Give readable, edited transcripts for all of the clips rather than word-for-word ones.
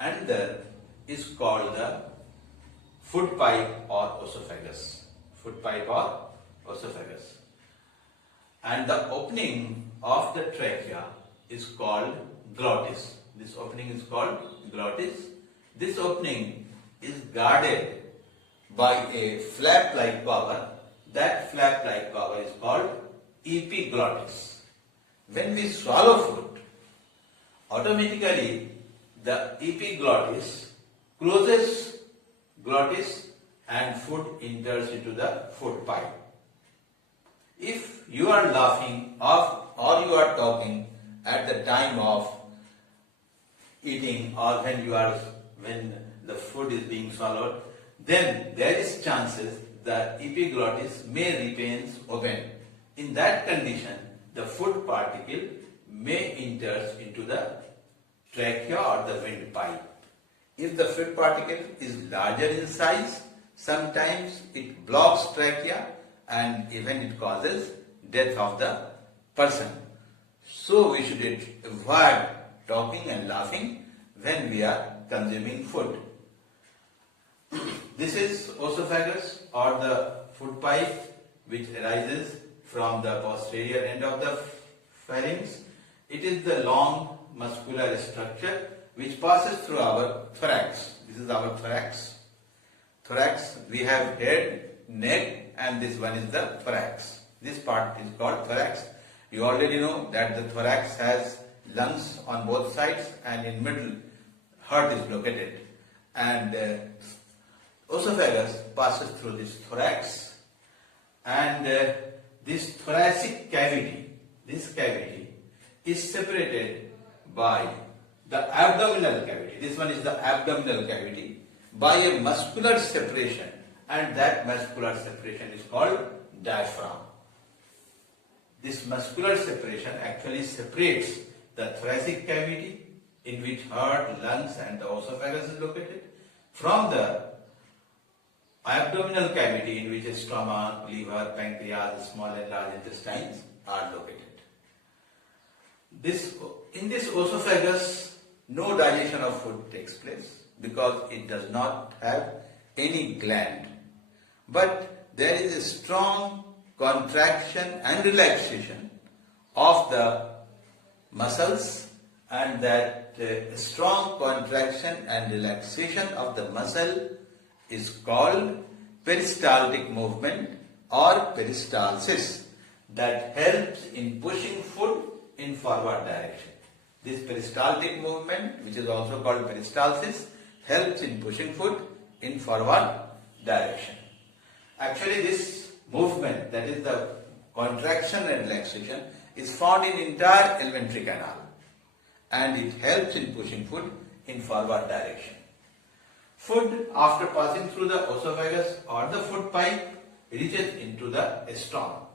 another is called the food pipe or esophagus. Food pipe or esophagus. And the opening of the trachea is called glottis. This opening is called glottis. This opening is guarded by a flap-like cover. That flap-like cover is called epiglottis. When we swallow food, automatically the epiglottis closes glottis and food enters into the food pipe. If you are laughing or you are talking at the time of eating or when the food is being swallowed, then there is chances the epiglottis may remain open. In that condition, the food particle may enter into the trachea or the windpipe. If the food particle is larger in size, sometimes it blocks trachea and even it causes death of the person. So we should avoid talking and laughing when we are consuming food. This is esophagus or the food pipe, which arises from the posterior end of the pharynx. It is the long muscular structure which passes through our thorax. This is our thorax. Thorax, we have head, neck, and this one is the thorax. This part is called thorax. You already know that the thorax has lungs on both sides and in middle heart is located. And esophagus passes through this thorax, and this thoracic cavity, is separated by the abdominal cavity. This one is the abdominal cavity by a muscular separation, and that muscular separation is called diaphragm. This muscular separation actually separates the thoracic cavity in which heart, lungs and the esophagus is located from the abdominal cavity in which stomach, liver, pancreas, small and large intestines are located. In this esophagus, no digestion of food takes place because it does not have any gland. But there is a strong contraction and relaxation of the muscles, and that strong contraction and relaxation of the muscle is called peristaltic movement or peristalsis, that helps in pushing food in forward direction. This peristaltic movement, which is also called peristalsis, helps in pushing food in forward direction. Actually, this movement, that is the contraction and relaxation, is found in entire alimentary canal, and it helps in pushing food in forward direction. Food, after passing through the esophagus or the food pipe, reaches into the stomach.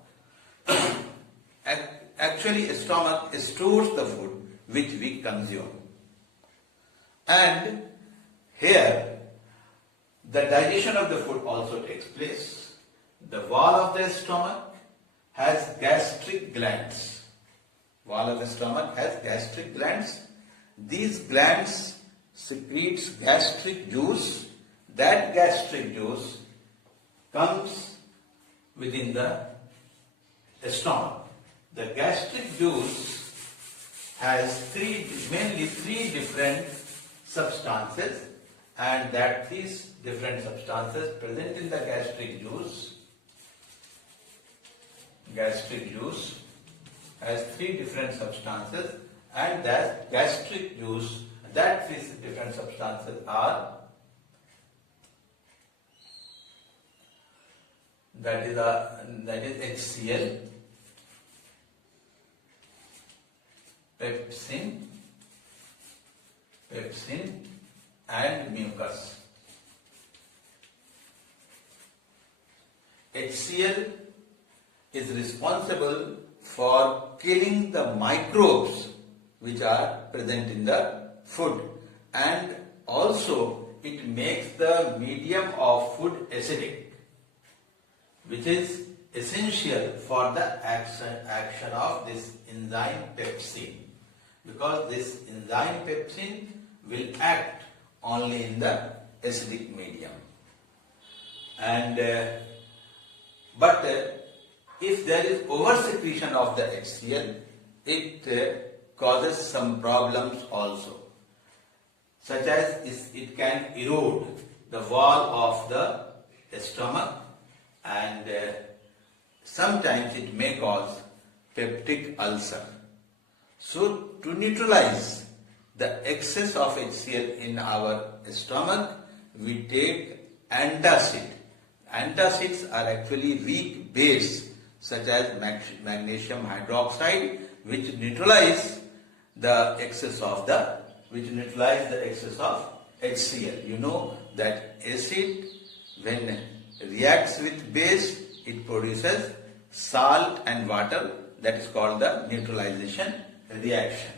Actually, stomach stores the food which we consume. And here, the digestion of the food also takes place. The wall of the stomach has gastric glands. Wall of the stomach has gastric glands. These glands secretes gastric juice. That gastric juice comes within the stomach. The gastric juice has mainly three different substances, and that these different substances present in the gastric juice has three different substances, and that gastric juice, that these different substances are, that is HCl, pepsin and mucus. HCl is responsible for killing the microbes which are present in the food, and also it makes the medium of food acidic, which is essential for the action of this enzyme pepsin, because this enzyme pepsin will act only in the acidic medium. And if there is over-secretion of the HCl, it causes some problems also, such as it can erode the wall of the stomach, and sometimes it may cause peptic ulcer. So to neutralize the excess of HCl in our stomach, we take antacid. Antacids are actually weak base such as magnesium hydroxide, which neutralize the excess of HCl. You know that acid, when reacts with base, it produces salt and water. That is called the neutralization reaction.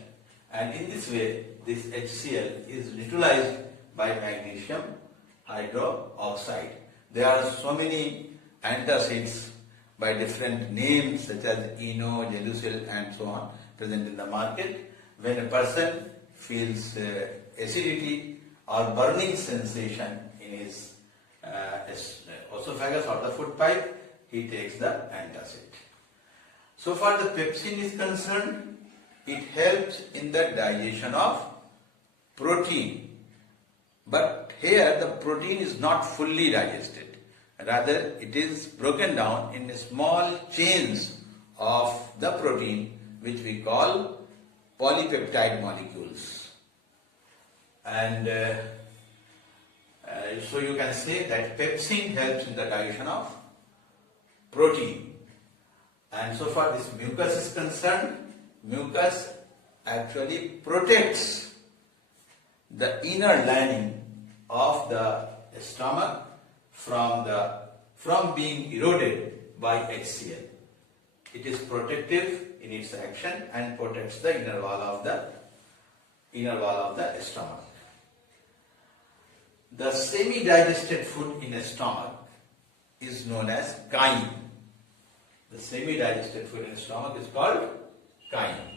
And in this way, this HCl is neutralized by magnesium hydroxide. There are so many antacids by different names such as Eno, Gelusil and so on present in the market. When a person feels acidity or burning sensation in his esophagus or the food pipe, he takes the antacid. So far the pepsin is concerned, it helps in the digestion of protein. But here the protein is not fully digested. Rather, it is broken down in small chains of the protein, which we call polypeptide molecules. And so you can say that pepsin helps in the digestion of protein. And so far this mucus is concerned, mucus actually protects the inner lining of the stomach from being eroded by HCl. It is protective in its action and protects the inner wall of the stomach. The semi-digested food in a stomach is known as chyme. The semi-digested food in the stomach is called chyme.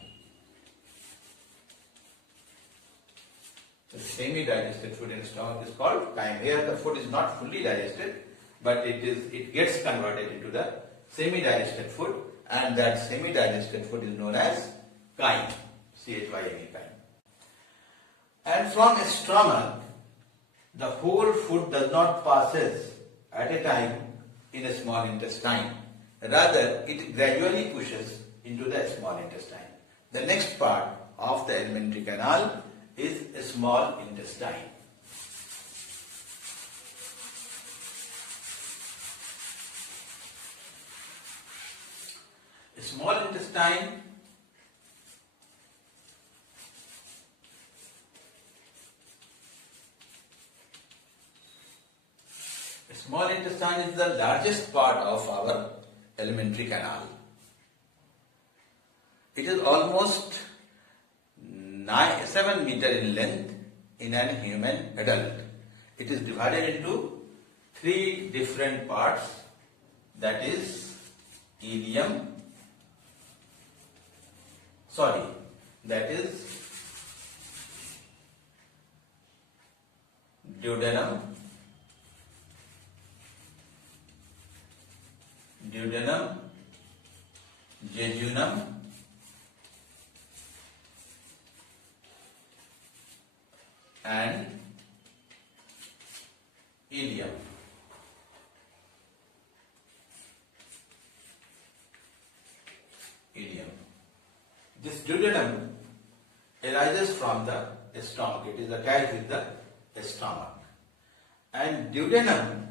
The semi-digested food in the stomach is called chyme. Here the food is not fully digested, but it gets converted into the semi-digested food, and that semi-digested food is known as chyme. chyme, chyme. And from a stomach, the whole food does not passes at a time in a small intestine. Rather, it gradually pushes into the small intestine. The next part of the alimentary canal is a small intestine. A small intestine is the largest part of our alimentary canal. It is almost 7 meters in length in an human adult. It is divided into 3 different parts, that is ileum, duodenum, jejunum, and ileum. This duodenum arises from the stomach. It is attached with the stomach. And duodenum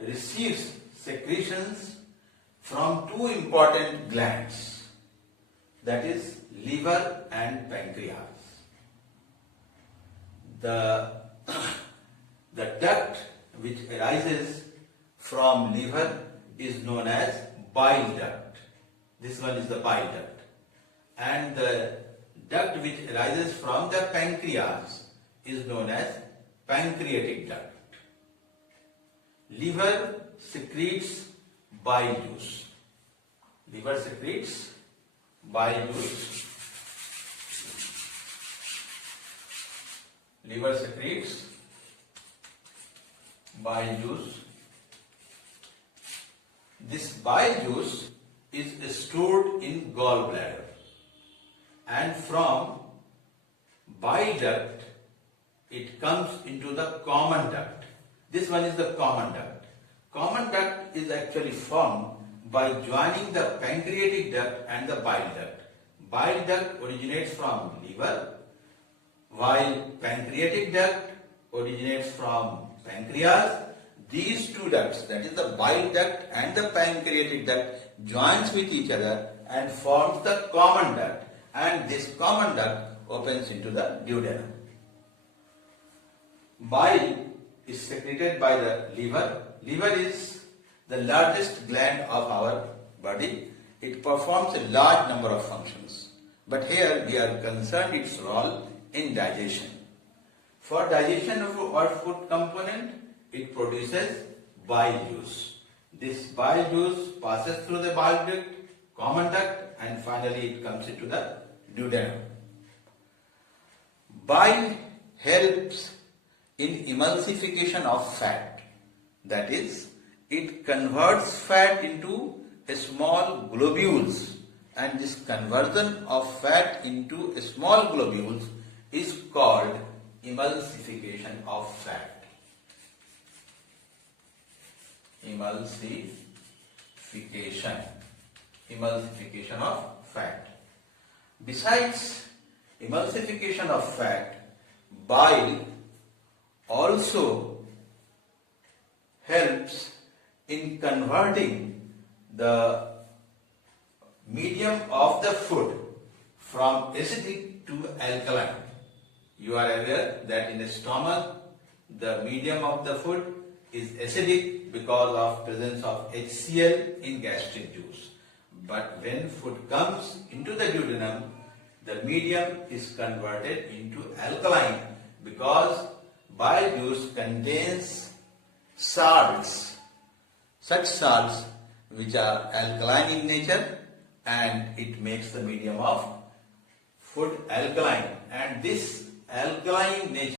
receives secretions from 2 important glands, that is liver and pancreas. The duct which arises from liver is known as bile duct. This one is the bile duct. And the duct which arises from the pancreas is known as pancreatic duct. Liver secretes bile juice. liver secretes bile juice. This bile juice is stored in gallbladder, and from bile duct it comes into the common duct. This one is the common duct. Common duct is actually formed by joining the pancreatic duct and the bile duct. Bile duct originates from liver, while pancreatic duct originates from pancreas. These two ducts, that is the bile duct and the pancreatic duct, joins with each other and forms the common duct, and this common duct opens into the duodenum. Bile is secreted by the liver. Liver is the largest gland of our body. It performs a large number of functions, but here we are concerned its role in digestion. For digestion of our food component, it produces bile juice. This bile juice passes through the bile duct, common duct, and finally it comes into the duodenum. Bile helps in emulsification of fat. That is, it converts fat into small globules, and this conversion of fat into small globules is called emulsification of fat. Emulsification of fat. Besides emulsification of fat, bile also helps in converting the medium of the food from acidic to alkaline. You are aware that in the stomach the medium of the food is acidic because of presence of HCl in gastric juice. But when food comes into the duodenum, the medium is converted into alkaline because bile juice contains salts, such salts which are alkaline in nature, and it makes the medium of food alkaline. And this alkaline nature